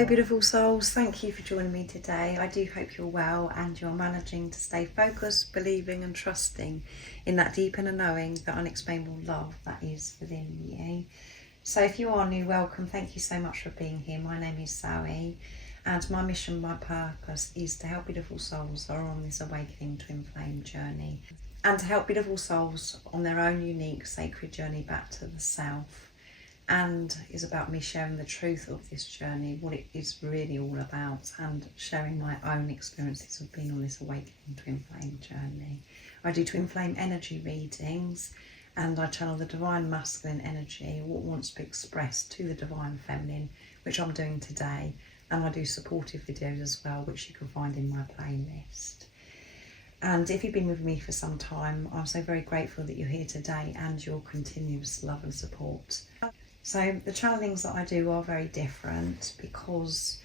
Hello beautiful souls, thank you for joining me today. I do hope you're well and you're managing to stay focused, believing and trusting in that deep inner knowing, the unexplainable love that is within you. So if you are new, welcome. Thank you so much for being here. My name is Sally and my mission, my purpose is to help beautiful souls that are on this awakening twin flame journey and to help beautiful souls on their own unique sacred journey back to the self. And is about me sharing the truth of this journey, what it is really all about, and sharing my own experiences of being on this awakening twin flame journey. I do twin flame energy readings and I channel the divine masculine energy, what wants to be expressed to the divine feminine, which I'm doing today, and I do supportive videos as well, which you can find in my playlist. And if you've been with me for some time, I'm so very grateful that you're here today and your continuous love and support. So the channelings that I do are very different because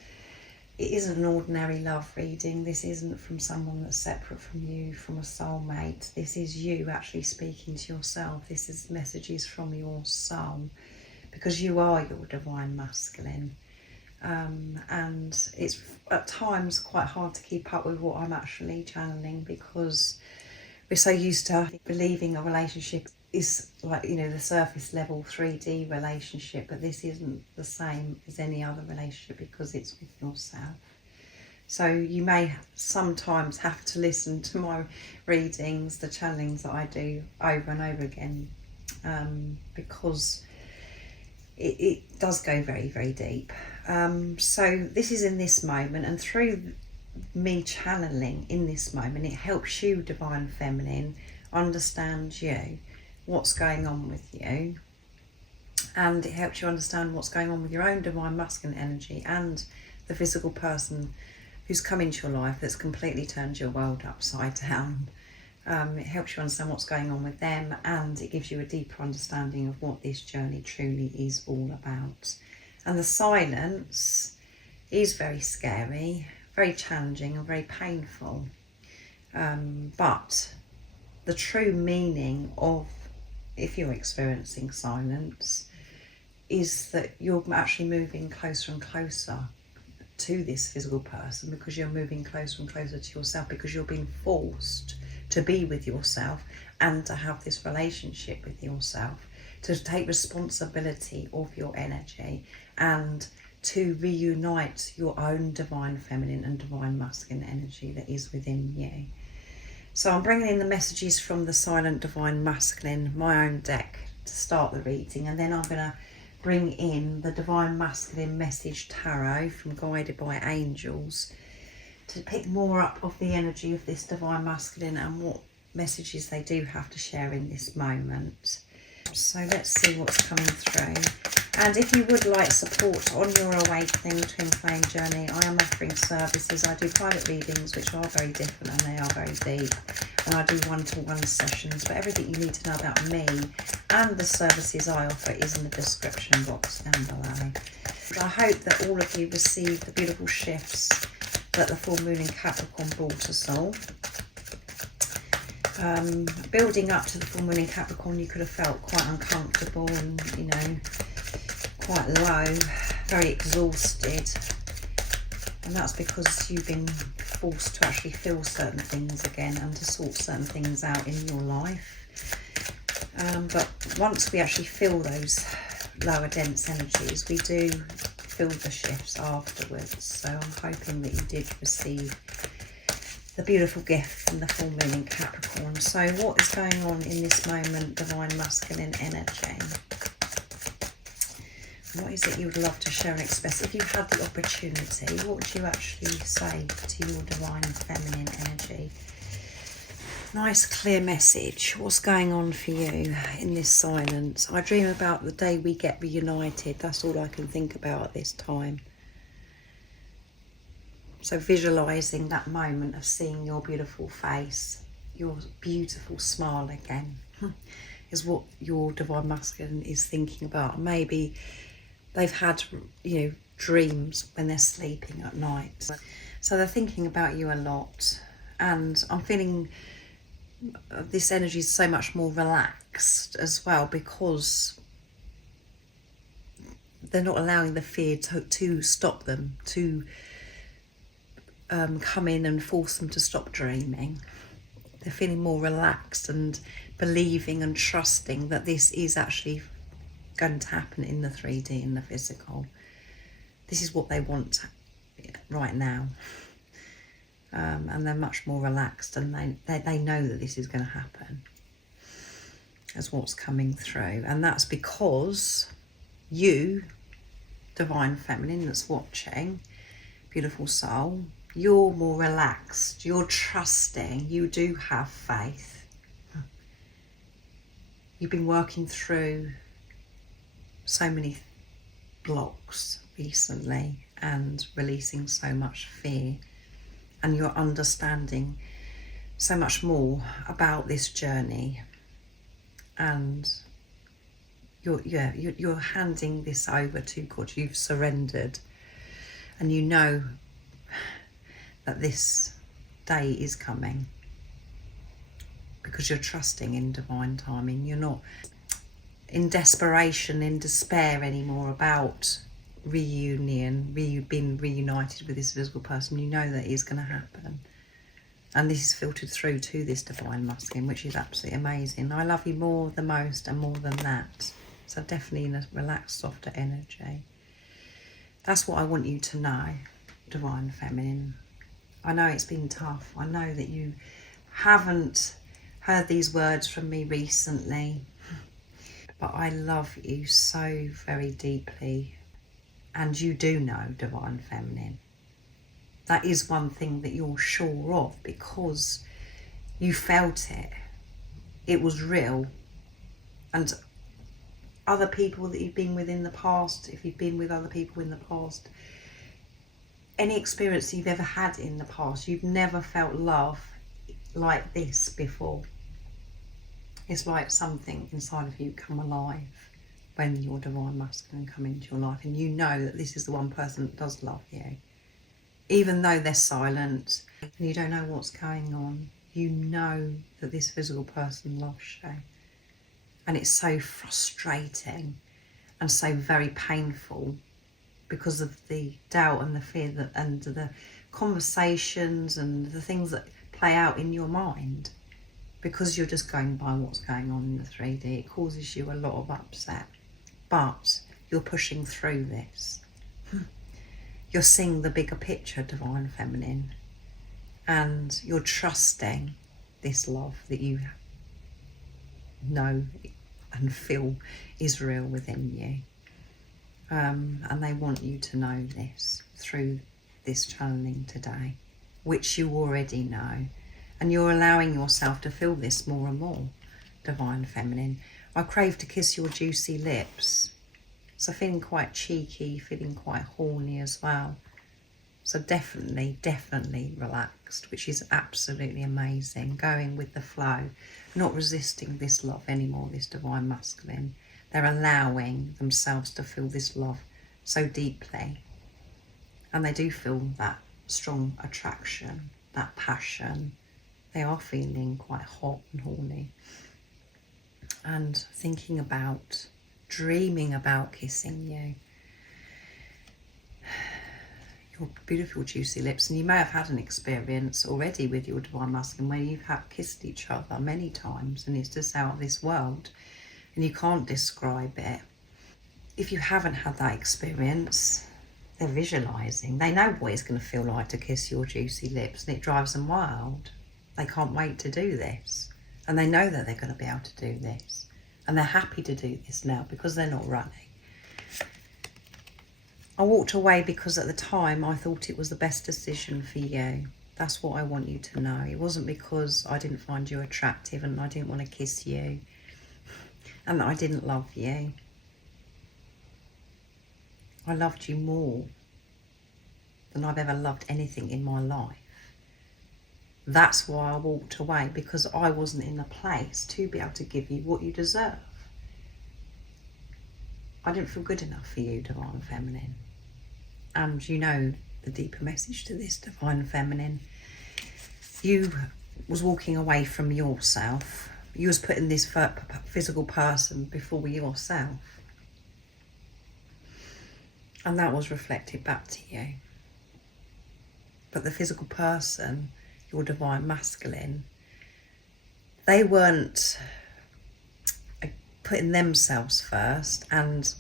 it isn't an ordinary love reading. This isn't from someone that's separate from you, from a soulmate. This is you actually speaking to yourself. This is messages from your soul because you are your divine masculine. And it's at times quite hard to keep up with what I'm actually channeling because we're so used to believing a relationship is like, the surface level 3D relationship, but this isn't the same as any other relationship because it's with yourself. So you may sometimes have to listen to my readings, the channelings that I do over and over again, because it does go very, very deep. So this is in this moment, and through me channeling in this moment, it helps you, divine feminine, understand you, what's going on with you, and it helps you understand what's going on with your own divine masculine energy and the physical person who's come into your life that's completely turned your world upside down. It helps you understand what's going on with them, and it gives you a deeper understanding of what this journey truly is all about. And the silence is very scary, very challenging and very painful, but the true meaning of, if you're experiencing silence, is that you're actually moving closer and closer to this physical person because you're moving closer and closer to yourself, because you're being forced to be with yourself and to have this relationship with yourself, to take responsibility of your energy and to reunite your own divine feminine and divine masculine energy that is within you. So I'm bringing in the messages from the Silent Divine Masculine, my own deck, to start the reading, and then I'm going to bring in the Divine Masculine Message Tarot from Guided by Angels to pick more up of the energy of this Divine Masculine and what messages they do have to share in this moment. So let's see what's coming through. And if you would like support on your awakening twin flame journey, I am offering services. I do private readings, which are very different and they are very deep. And I do one-to-one sessions. But everything you need to know about me and the services I offer is in the description box down below. I hope that all of you receive the beautiful shifts that the full moon in Capricorn brought us all. Building up to the full moon in Capricorn, you could have felt quite uncomfortable and, quite low, very exhausted, and that's because you've been forced to actually feel certain things again and to sort certain things out in your life. But once we actually feel those lower dense energies, we do feel the shifts afterwards. So I'm hoping that you did receive the beautiful gift from the full moon in Capricorn. So what is going on in this moment, divine masculine energy? What is it you would love to share and express? If you had the opportunity, what would you actually say to your divine feminine energy? Nice clear message. What's going on for you in this silence? I dream about the day we get reunited. That's all I can think about at this time. So visualising that moment of seeing your beautiful face, your beautiful smile again, is what your divine masculine is thinking about. Maybe they've had, dreams when they're sleeping at night. So they're thinking about you a lot. And I'm feeling this energy is so much more relaxed as well because they're not allowing the fear to stop them, to come in and force them to stop dreaming. They're feeling more relaxed and believing and trusting that this is actually going to happen in the 3D, in the physical. This is what they want right now. And they're much more relaxed, and they know that this is going to happen as what's coming through. And that's because you, divine feminine that's watching, beautiful soul, you're more relaxed, you're trusting, you do have faith. You've been working through so many blocks recently and releasing so much fear, and you're understanding so much more about this journey, and you're handing this over to God. You've surrendered, and you know that this day is coming because you're trusting in divine timing. You're not in desperation, in despair anymore about reunion, being reunited with this physical person. You know that is going to happen, and this is filtered through to this divine masculine, which is absolutely amazing. I love you more, the most, and more than that. So definitely in a relaxed, softer energy. That's what I want you to know, divine feminine. I know it's been tough. I know that you haven't heard these words from me recently, but I love you so very deeply. And you do know, divine feminine. That is one thing that you're sure of, because you felt it. It was real. And other people that you've been with in the past, if you've been with other people in the past, any experience you've ever had in the past, you've never felt love like this before. It's like something inside of you come alive when your divine masculine come into your life, and you know that this is the one person that does love you. Even though they're silent and you don't know what's going on, you know that this physical person loves you. And it's so frustrating and so very painful because of the doubt and the fear that, and the conversations and the things that play out in your mind, because you're just going by what's going on in the 3D. It causes you a lot of upset, but you're pushing through this. You're seeing the bigger picture, divine feminine, and you're trusting this love that you know and feel is real within you. And they want you to know this through this channeling today, which you already know. And you're allowing yourself to feel this more and more, divine feminine. I crave to kiss your juicy lips. So feeling quite cheeky, feeling quite horny as well. So definitely relaxed, which is absolutely amazing. Going with the flow, not resisting this love anymore, this divine masculine. They're allowing themselves to feel this love so deeply. And they do feel that strong attraction, that passion. They are feeling quite hot and horny. And thinking about, dreaming about kissing you. Your beautiful juicy lips. And you may have had an experience already with your divine masculine where you've kissed each other many times, and it's just out of this world and you can't describe it. If you haven't had that experience, they're visualizing. They know what it's going to feel like to kiss your juicy lips, and it drives them wild. They can't wait to do this, and they know that they're going to be able to do this, and they're happy to do this now because they're not running. I walked away because at the time I thought it was the best decision for you. That's what I want you to know. It wasn't because I didn't find you attractive and I didn't want to kiss you and that I didn't love you. I loved you more than I've ever loved anything in my life. That's why I walked away, because I wasn't in a place to be able to give you what you deserve. I didn't feel good enough for you, divine feminine. And you know the deeper message to this, divine feminine. You was walking away from yourself. You was putting this physical person before yourself. And that was reflected back to you. But the physical person, your divine masculine, they weren't putting themselves first, and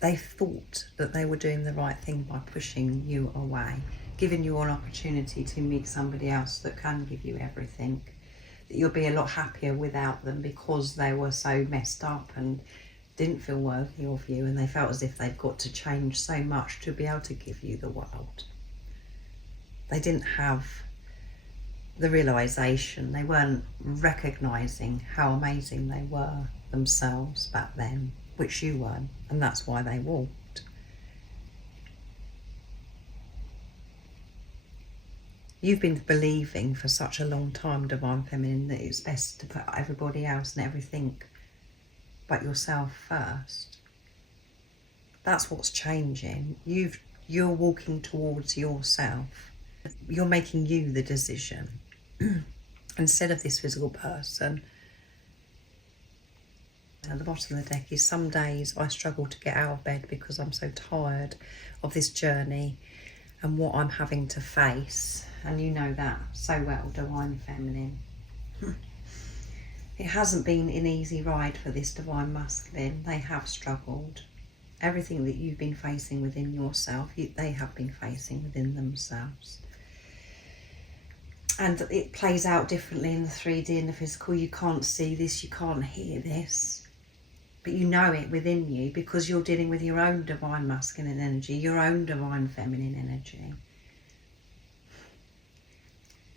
they thought that they were doing the right thing by pushing you away, giving you an opportunity to meet somebody else that can give you everything, that you'll be a lot happier without them because they were so messed up and didn't feel worthy of you, and they felt as if they've got to change so much to be able to give you the world. They didn't have the realisation, they weren't recognising how amazing they were themselves back then, which you weren't, and that's why they walked. You've been believing for such a long time, Divine Feminine, that it's best to put everybody else and everything but yourself first. That's what's changing. You're walking towards yourself. You're making you the decision instead of this physical person. At the bottom of the deck is, some days I struggle to get out of bed because I'm so tired of this journey and what I'm having to face. And you know that so well, Divine Feminine. It hasn't been an easy ride for this Divine Masculine. They have struggled. Everything that you've been facing within yourself, they have been facing within themselves. And it plays out differently in the 3D and the physical. You can't see this, you can't hear this, but you know it within you because you're dealing with your own Divine Masculine energy, your own Divine Feminine energy.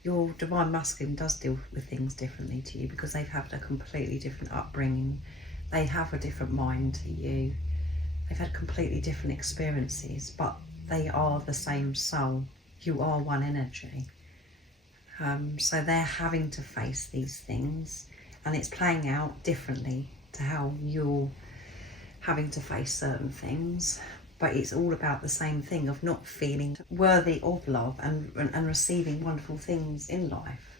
Your Divine Masculine does deal with things differently to you because they've had a completely different upbringing. They have a different mind to you. They've had completely different experiences, but they are the same soul. You are one energy. So they're having to face these things, and it's playing out differently to how you're having to face certain things. But it's all about the same thing of not feeling worthy of love and receiving wonderful things in life.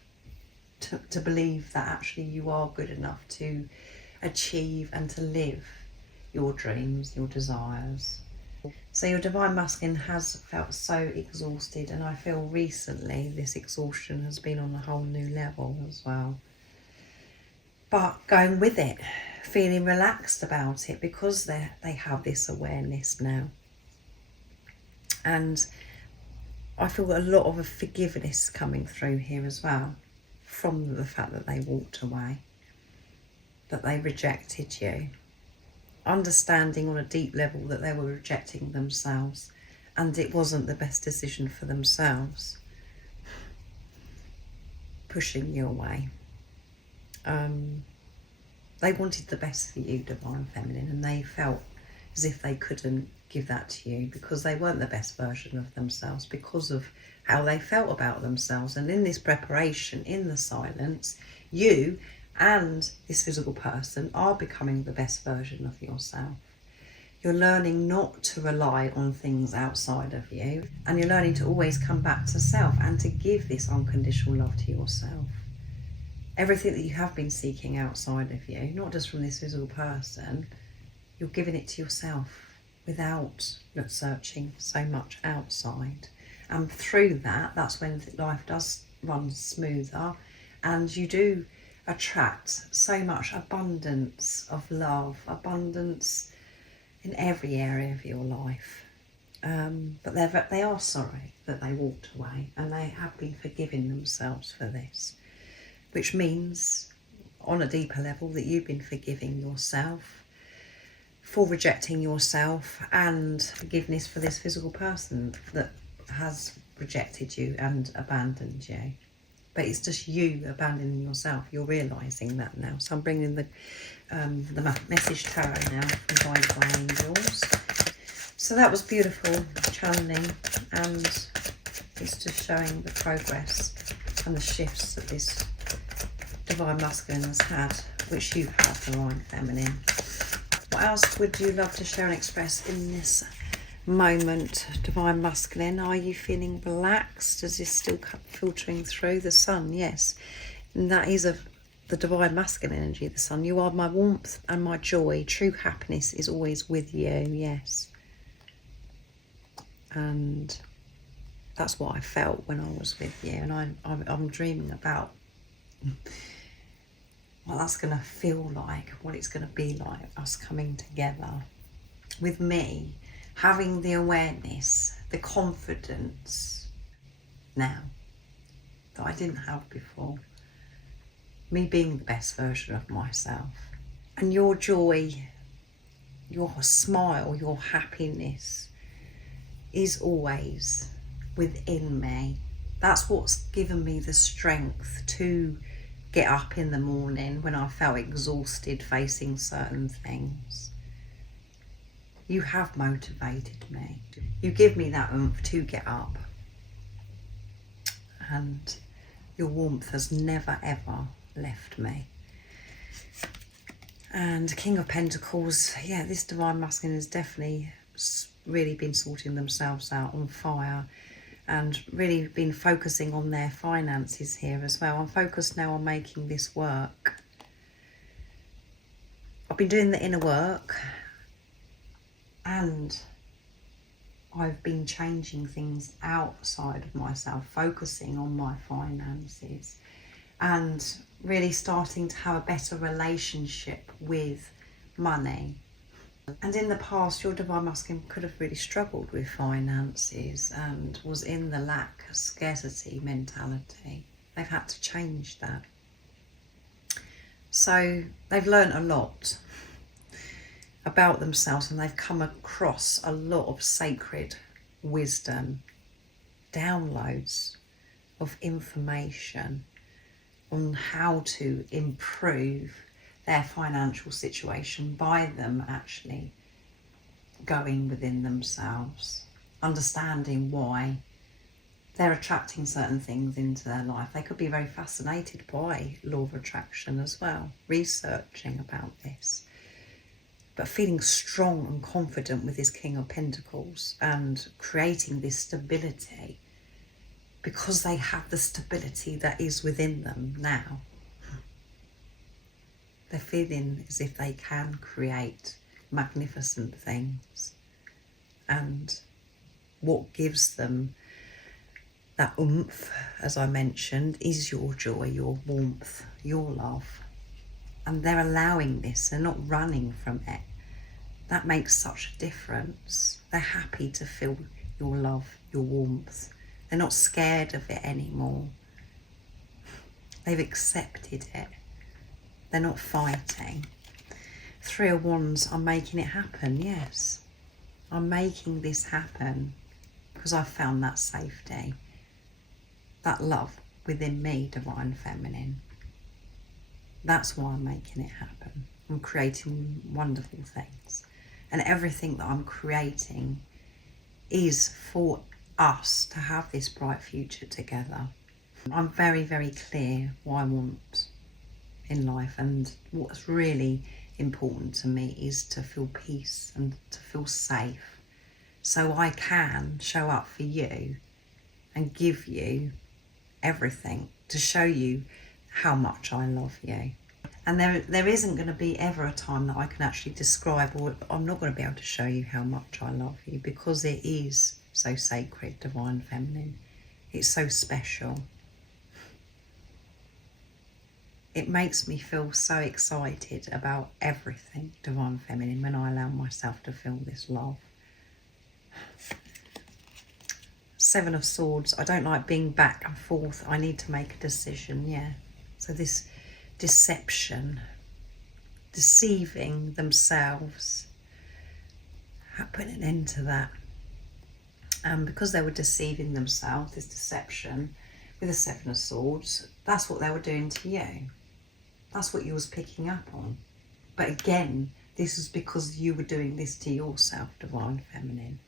To believe that actually you are good enough to achieve and to live your dreams, your desires. So your Divine Masculine has felt so exhausted, and I feel recently this exhaustion has been on a whole new level as well. But going with it, feeling relaxed about it because they have this awareness now. And I feel a lot of forgiveness coming through here as well, from the fact that they walked away, that they rejected you. Understanding on a deep level that they were rejecting themselves, and it wasn't the best decision for themselves, pushing you away. They wanted the best for you, Divine Feminine, and they felt as if they couldn't give that to you because they weren't the best version of themselves, because of how they felt about themselves. And in this preparation, in the silence, you and this physical person are becoming the best version of yourself. You're learning not to rely on things outside of you, and you're learning to always come back to self and to give this unconditional love to yourself. Everything that you have been seeking outside of you, not just from this physical person, you're giving it to yourself without searching so much outside. And through that, that's when life does run smoother, and you do attract so much abundance of love, abundance in every area of your life. But they are sorry that they walked away, and they have been forgiving themselves for this, which means on a deeper level that you've been forgiving yourself for rejecting yourself, and forgiveness for this physical person that has rejected you and abandoned you. But it's just you abandoning yourself. You're realising that now. So I'm bringing the message tarot now from Guides by Angels. So that was beautiful channeling, and it's just showing the progress and the shifts that this Divine Masculine has had, which you've had, Divine Feminine. What else would you love to share and express in this moment, Divine Masculine? Are you feeling relaxed? Is this still filtering through? The sun, yes, and that is the divine masculine energy of the sun. You are my warmth and my joy. True happiness is always with you, yes. And that's what I felt when I was with you. And I'm dreaming about what that's going to feel like, what it's going to be like, us coming together. With me having the awareness, the confidence now that I didn't have before. Me being the best version of myself. And your joy, your smile, your happiness is always within me. That's what's given me the strength to get up in the morning when I felt exhausted facing certain things. You have motivated me. You give me that oomph to get up. And your warmth has never ever left me. And King of Pentacles, yeah, this divine masculine has definitely really been sorting themselves out, on fire, and really been focusing on their finances here as well. I'm focused now on making this work. I've been doing the inner work, and I've been changing things outside of myself, focusing on my finances and really starting to have a better relationship with money. And in the past, your divine masculine could have really struggled with finances and was in the lack, scarcity mentality. They've had to change that. So they've learned a lot about themselves, and they've come across a lot of sacred wisdom, downloads of information on how to improve their financial situation by them actually going within themselves, understanding why they're attracting certain things into their life. They could be very fascinated by law of attraction as well, researching about this, but feeling strong and confident with this King of Pentacles and creating this stability because they have the stability that is within them now. They're feeling as if they can create magnificent things. And what gives them that oomph, as I mentioned, is your joy, your warmth, your love. And they're allowing this, they're not running from it. That makes such a difference. They're happy to feel your love, your warmth. They're not scared of it anymore. They've accepted it. They're not fighting. 3 of Wands, I'm making it happen, yes. I'm making this happen because I found that safety, that love within me, divine feminine. That's why I'm making it happen. I'm creating wonderful things. And everything that I'm creating is for us to have this bright future together. I'm very, very clear what I want in life, and what's really important to me is to feel peace and to feel safe, so I can show up for you and give you everything to show you how much I love you. And there isn't going to be ever a time that I can actually describe, or I'm not going to be able to show you how much I love you, because it is so sacred, divine feminine. It's so special. It makes me feel so excited about everything divine feminine when I allow myself to feel this love. 7 of Swords, I don't like being back and forth. I need to make a decision, yeah. So this deception, deceiving themselves, putting an end to that. Because they were deceiving themselves, this deception with the 7 of Swords, that's what they were doing to you. That's what you was picking up on. But again, this is because you were doing this to yourself, divine feminine.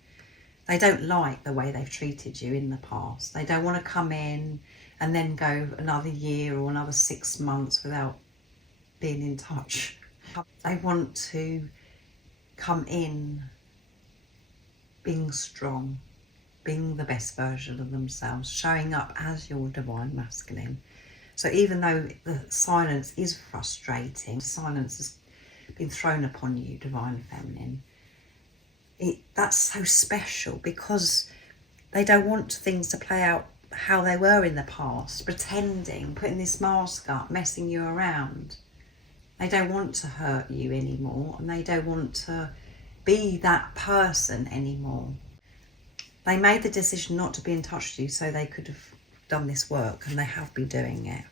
They don't like the way they've treated you in the past. They don't want to come in and then go another year or another 6 months without being in touch. They want to come in being strong, being the best version of themselves, showing up as your divine masculine. So even though the silence is frustrating, silence has been thrown upon you, Divine Feminine, that's so special, because they don't want things to play out how they were in the past, pretending, putting this mask up, messing you around. They don't want to hurt you anymore, and they don't want to be that person anymore. They made the decision not to be in touch with you so they could have done this work, and they have been doing it.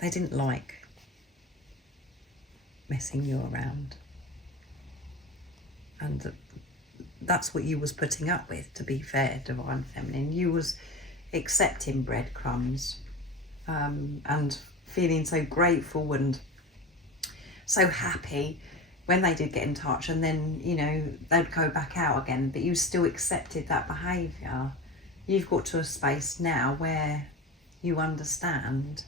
They didn't like messing you around. And that's what you was putting up with, to be fair, Divine Feminine. You was accepting breadcrumbs and feeling so grateful and so happy when they did get in touch, and then, you know, they'd go back out again, but you still accepted that behaviour. You've got to a space now where you understand.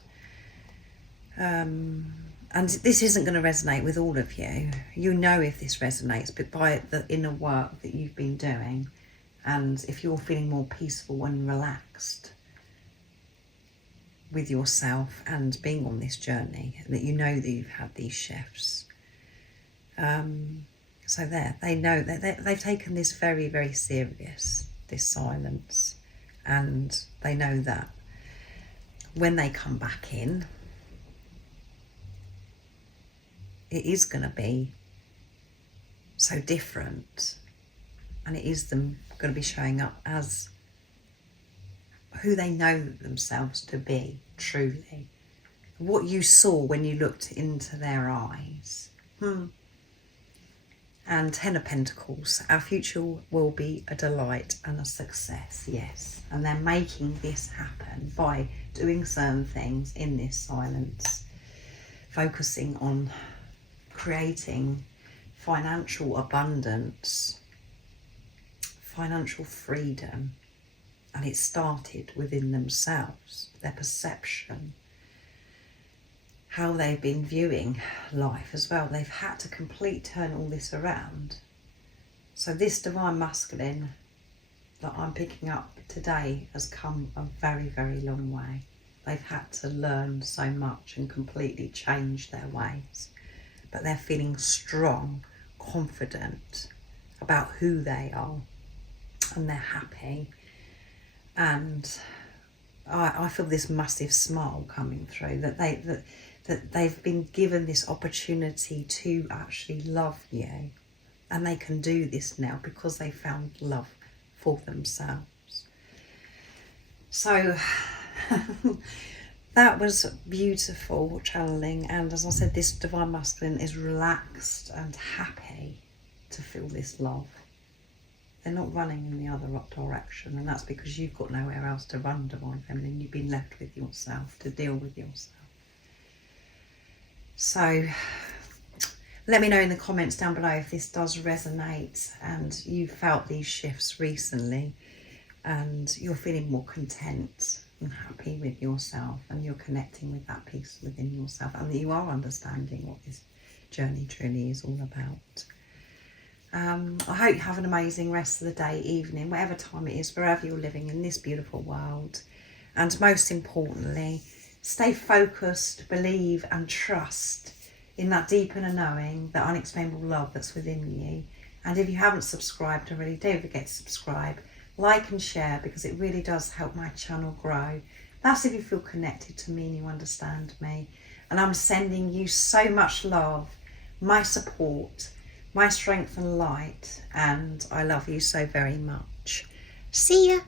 And this isn't going to resonate with all of you. You know if this resonates, but by the inner work that you've been doing, and if you're feeling more peaceful and relaxed with yourself and being on this journey, that you know that you've had these shifts. So they know that they've taken this very, very serious, this silence, and they know that when they come back in, it is going to be so different, and it is them going to be showing up as who they know themselves to be, truly. What you saw when you looked into their eyes. And Ten of Pentacles, our future will be a delight and a success, yes. And they're making this happen by doing certain things in this silence, focusing on creating financial abundance, financial freedom. And it started within themselves, their perception, how they've been viewing life as well. They've had to completely turn all this around. So this Divine Masculine that I'm picking up today has come a very, very long way. They've had to learn so much and completely change their ways. But they're feeling strong, confident about who they are, and they're happy. And I feel this massive smile coming through, that they've been given this opportunity to actually love you, and they can do this now because they found love for themselves. So that was beautiful channeling, and as I said, this Divine Masculine is relaxed and happy to feel this love. They're not running in the other direction, and that's because you've got nowhere else to run, Divine Feminine. You've been left with yourself to deal with yourself. So let me know in the comments down below if this does resonate and you've felt these shifts recently and you're feeling more content and happy with yourself, and you're connecting with that peace within yourself, and that you are understanding what this journey truly is all about. I hope you have an amazing rest of the day, evening, whatever time it is, wherever you're living in this beautiful world. And most importantly, stay focused, believe and trust in that deep inner knowing, that unexplainable love that's within you. And if you haven't subscribed already, don't forget to subscribe, like and share, because it really does help my channel grow. That's if you feel connected to me and you understand me. And I'm sending you so much love, my support, my strength and light, and I love you so very much. See ya.